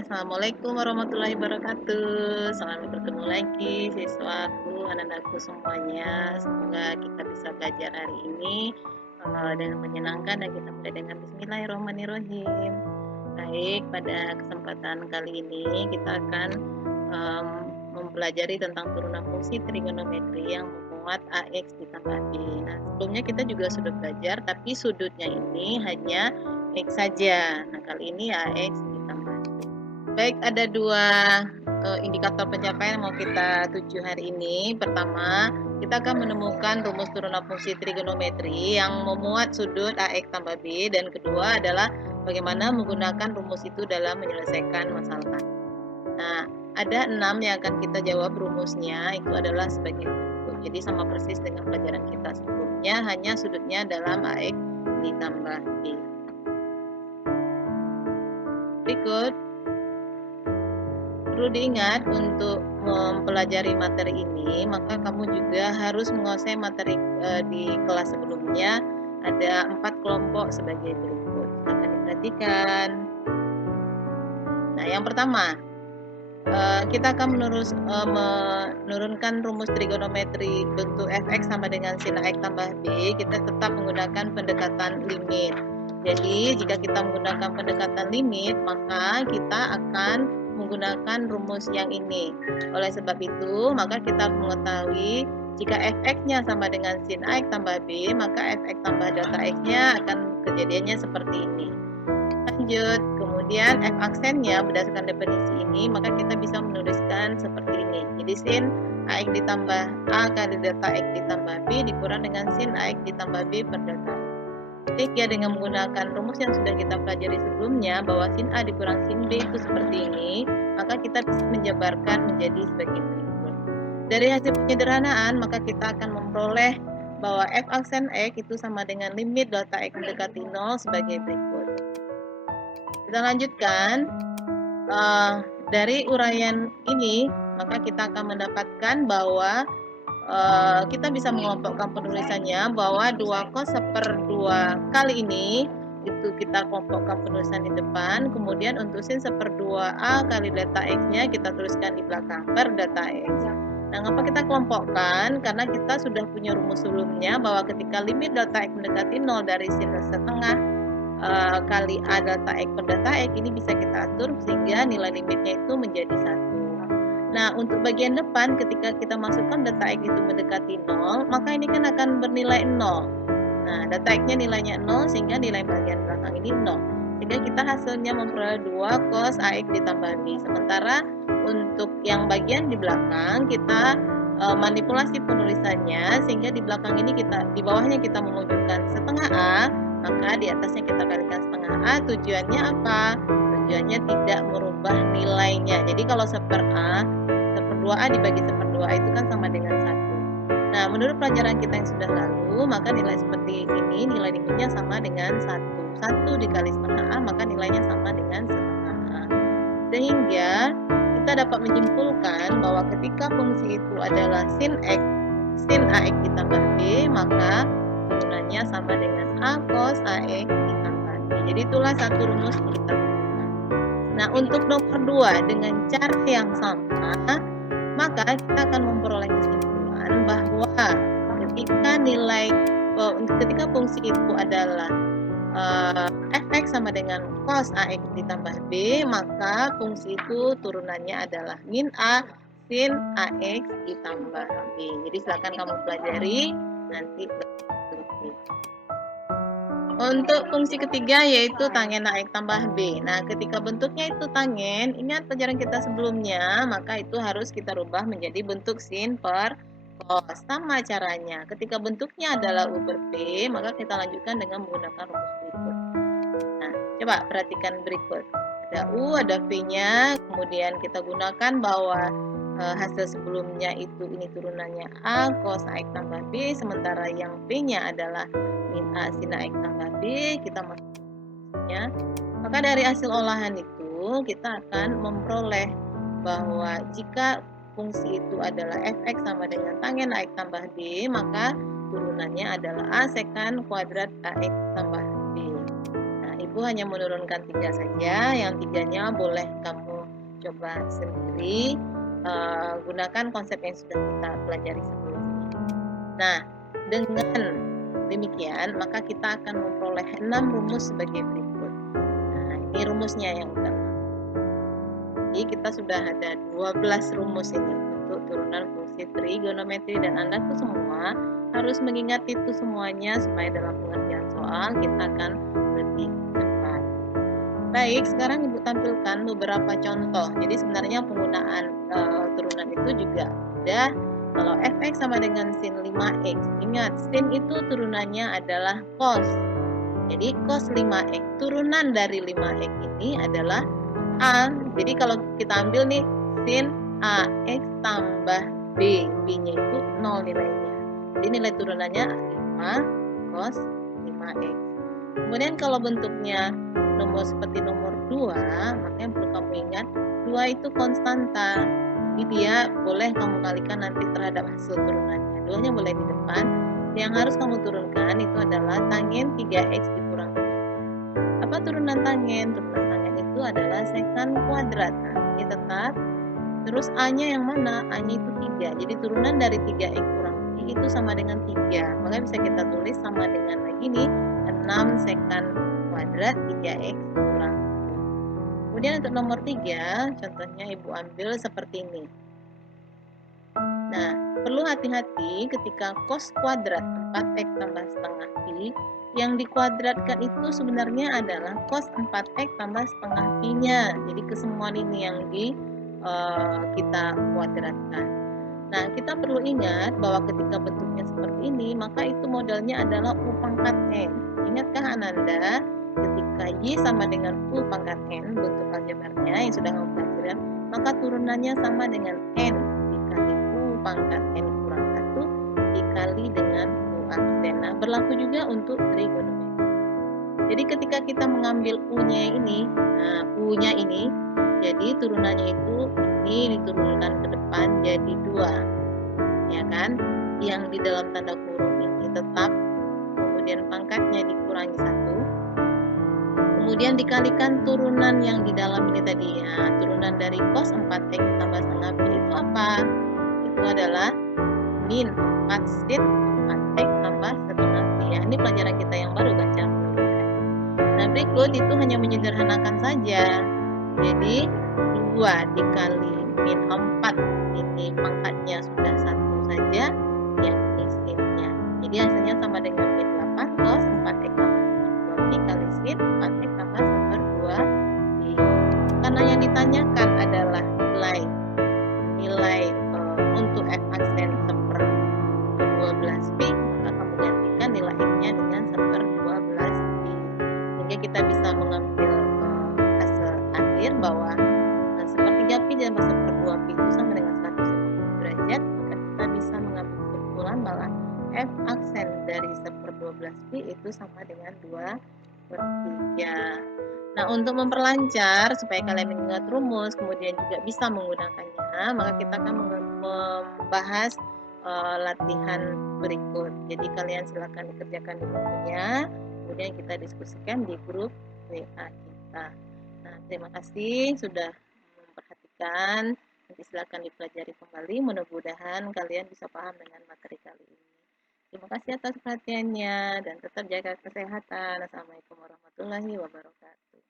Assalamualaikum warahmatullahi wabarakatuh. Selamat bertemu lagi siswaku, anak-anakku semuanya. Semoga kita bisa belajar hari ini dengan menyenangkan dan kita mulai dengan Bismillahirrahmanirrahim. Baik, pada kesempatan kali ini kita akan um, mempelajari tentang turunan fungsi trigonometri yang memuat AX ditambah B. Nah, sebelumnya kita juga sudah belajar, tapi sudutnya ini hanya X saja. Nah, kali ini AX ditambah B. Baik, ada dua indikator pencapaian yang mau kita tuju hari ini. Pertama, kita akan menemukan rumus turunan fungsi trigonometri yang memuat sudut AX tambah B, dan kedua adalah bagaimana menggunakan rumus itu dalam menyelesaikan masalah. Nah, ada 6 yang akan kita jawab rumusnya, itu adalah sebagai berikut. Jadi sama persis dengan pelajaran kita sebelumnya, hanya sudutnya dalam AX ditambah B. Berikut, perlu diingat untuk mempelajari materi ini, maka kamu juga harus menguasai materi di kelas sebelumnya. Ada 4 kelompok sebagai berikut. Akan diperhatikan. Nah, yang pertama, kita akan menurunkan rumus trigonometri bentuk fx sama dengan sin AX tambah B. Kita tetap menggunakan pendekatan limit. Jadi, jika kita menggunakan pendekatan limit, maka kita akan menggunakan rumus yang ini. Oleh sebab itu, maka kita mengetahui jika fx-nya sama dengan sin AX tambah B, maka fx tambah delta x-nya akan kejadiannya seperti ini. Lanjut, kemudian f aksennya berdasarkan definisi ini, maka kita bisa menuliskan seperti ini. Jadi sin AX ditambah A kali delta X ditambah B dikurang dengan sin AX ditambah B per delta X. Ketiga, dengan menggunakan rumus yang sudah kita pelajari sebelumnya bahwa sin A dikurang sin B itu seperti ini, maka kita bisa menjabarkan menjadi sebagai berikut. Dari hasil penyederhanaan, maka kita akan memperoleh bahwa f aksen X itu sama dengan limit delta X mendekati 0 sebagai berikut. Kita lanjutkan. Dari uraian ini, maka kita akan mendapatkan bahwa kita bisa mengelompokkan penulisannya bahwa 2 cos 1/2 kali ini itu kita kelompokkan penulisan di depan, kemudian untuk sin 1/2 A kali delta X-nya kita tuliskan di belakang per delta X. Nah, ngapa kita kelompokkan? Karena kita sudah punya rumus sebelumnya bahwa ketika limit delta X mendekati 0 dari sin setengah kali A delta X per delta X, ini bisa kita atur sehingga nilai limitnya itu menjadi 1. Nah, untuk bagian depan ketika kita masukkan delta X itu mendekati 0, maka ini kan akan bernilai 0. Nah, delta X-nya nilainya 0 sehingga nilai bagian belakang ini 0. Sehingga kita hasilnya memperoleh 2 cos AX ditambah B. Sementara untuk yang bagian di belakang kita manipulasi penulisannya sehingga di belakang ini di bawahnya kita memunculkan setengah A, maka di atasnya kita kalikan setengah A. Tujuannya apa? Tujuannya tidak merubah nilainya. Jadi kalau 1/2A dibagi 1/2A itu kan sama dengan 1. Nah, menurut pelajaran kita yang sudah lalu, maka nilai seperti ini, nilai limitnya sama dengan 1. 1 dikali setengah A, maka nilainya sama dengan setengah A. Sehingga kita dapat menyimpulkan bahwa ketika fungsi itu adalah sin AX ditambah B, maka turunannya sama dengan A cos AX ditambah B. Jadi itulah satu rumus yang kita temukan. Nah, untuk nomor 2 dengan cara yang sama, maka kita akan memperoleh kesimpulan bahwa ketika fungsi itu adalah fx sama dengan cos AX ditambah B, maka fungsi itu turunannya adalah min A sin AX ditambah B. Jadi silakan kamu pelajari nanti. Untuk fungsi ketiga yaitu tangen AX tambah B. Nah, ketika bentuknya itu tangen, ingat pelajaran kita sebelumnya, maka itu harus kita rubah menjadi bentuk sin per cos. Sama caranya. Ketika bentuknya adalah U per P, maka kita lanjutkan dengan menggunakan rumus berikut. Nah, coba perhatikan berikut. Ada U, ada V-nya, kemudian kita gunakan bahwa hasil sebelumnya itu ini turunannya A cos AX tambah B, sementara yang V-nya adalah min A sin AX tambah B, kita masuknya. Maka dari hasil olahan itu kita akan memperoleh bahwa jika fungsi itu adalah fx sama dengan tangen AX tambah B, maka turunannya adalah A sekant kuadrat AX tambah B. Nah, Ibu hanya menurunkan 3 saja, yang 3-nya boleh kamu coba sendiri, gunakan konsep yang sudah kita pelajari sebelumnya. Nah, dengan demikian maka kita akan memperoleh 6 rumus sebagai berikut. Nah, ini rumusnya yang ke-6. Jadi kita sudah ada 12 rumus ini untuk turunan fungsi trigonometri, dan Anda tuh semua harus mengingat itu semuanya supaya dalam pengerjaan soal kita akan lebih cepat. Baik, sekarang Ibu tampilkan beberapa contoh. Jadi sebenarnya penggunaan turunan itu juga ada. Kalau fx sama dengan sin 5x, ingat sin itu turunannya adalah cos. Jadi cos 5x, turunan dari 5x ini adalah A. Jadi kalau kita ambil nih sin AX tambah B, B-nya itu 0 nilainya. Jadi nilai turunannya 5 cos 5x. Kemudian kalau bentuknya nomor seperti nomor 2, maka yang perlu kamu ingat 2 itu konstanta. Jadi dia boleh kamu kalikan nanti terhadap hasil turunannya. 2-nya boleh di depan. Yang harus kamu turunkan itu adalah tangen 3x dikurang 3. Apa turunan tangen? Turunan tangen itu adalah sekant kuadrat. Nah, ini tetap. Terus A-nya yang mana? A-nya itu 3. Jadi turunan dari 3x kurang B itu sama dengan 3. Maka bisa kita tulis sama dengan lagi nih 6 sekant kuadrat 3x kurang B. Kemudian untuk nomor 3, contohnya Ibu ambil seperti ini. Nah, perlu hati-hati ketika cos kuadrat 4x tambah setengah pi, yang dikuadratkan itu sebenarnya adalah cos 4x tambah setengah pi-nya. Jadi kesemuan ini yang kita kuadratkan. Nah, kita perlu ingat bahwa ketika bentuknya seperti ini, maka itu modelnya adalah U pangkat N. Ingatkah Ananda, ketika Y sama dengan U pangkat N, bentuk aljabarnya yang sudah kamu pelajari, maka turunannya sama dengan N dikali U pangkat N kurang 1 dikali dengan U aksen. Nah, berlaku juga untuk trigonometri. Jadi ketika kita mengambil U-nya ini, nah U-nya ini, jadi turunannya itu ini diturunkan ke depan jadi 2, ya kan? Yang di dalam tanda kurung ini tetap, kemudian pangkatnya dikurangi 1, kemudian dikalikan turunan yang di dalam ini tadi ya. Turunan dari cos 4x ditambah setengah pi itu apa? Itu adalah min 4 sin 4x tambah setengah pi. Ya, ini pelajaran kita yang baru kan, cara menunjukkan. Nah, berikut itu hanya menyederhanakan saja. Jadi 2 dikali min 4, ini pangkatnya sudah 1 saja, yang ini sinnya. Jadi hasilnya sama dengan min 8 cos 4x tambah 2 pi kali sin 4x tambah 2 pi. Karena yang ditanyakan adalah nilai untuk f aksen 1/12 pi, maka kamu gantikan nilai x-nya dengan 1/12 pi. Sehingga kita bisa mengambil hasil akhir bahwa 1/3 pi dan 1/2 pi itu sama dengan 150 derajat, maka kita bisa mengambil kesimpulan bahwa f aksen dari 1/12 pi itu sama dengan 2/3. Nah, untuk memperlancar supaya kalian mengingat rumus kemudian juga bisa menggunakannya, maka kita akan membahas latihan berikut. Jadi kalian silakan dikerjakan di bukunya, kemudian kita diskusikan di grup WA kita. Nah, terima kasih sudah memperhatikan. Nanti silakan dipelajari kembali. Mudah-mudahan kalian bisa paham dengan materi kali ini. Terima kasih atas perhatiannya dan tetap jaga kesehatan. Assalamualaikum warahmatullahi wabarakatuh.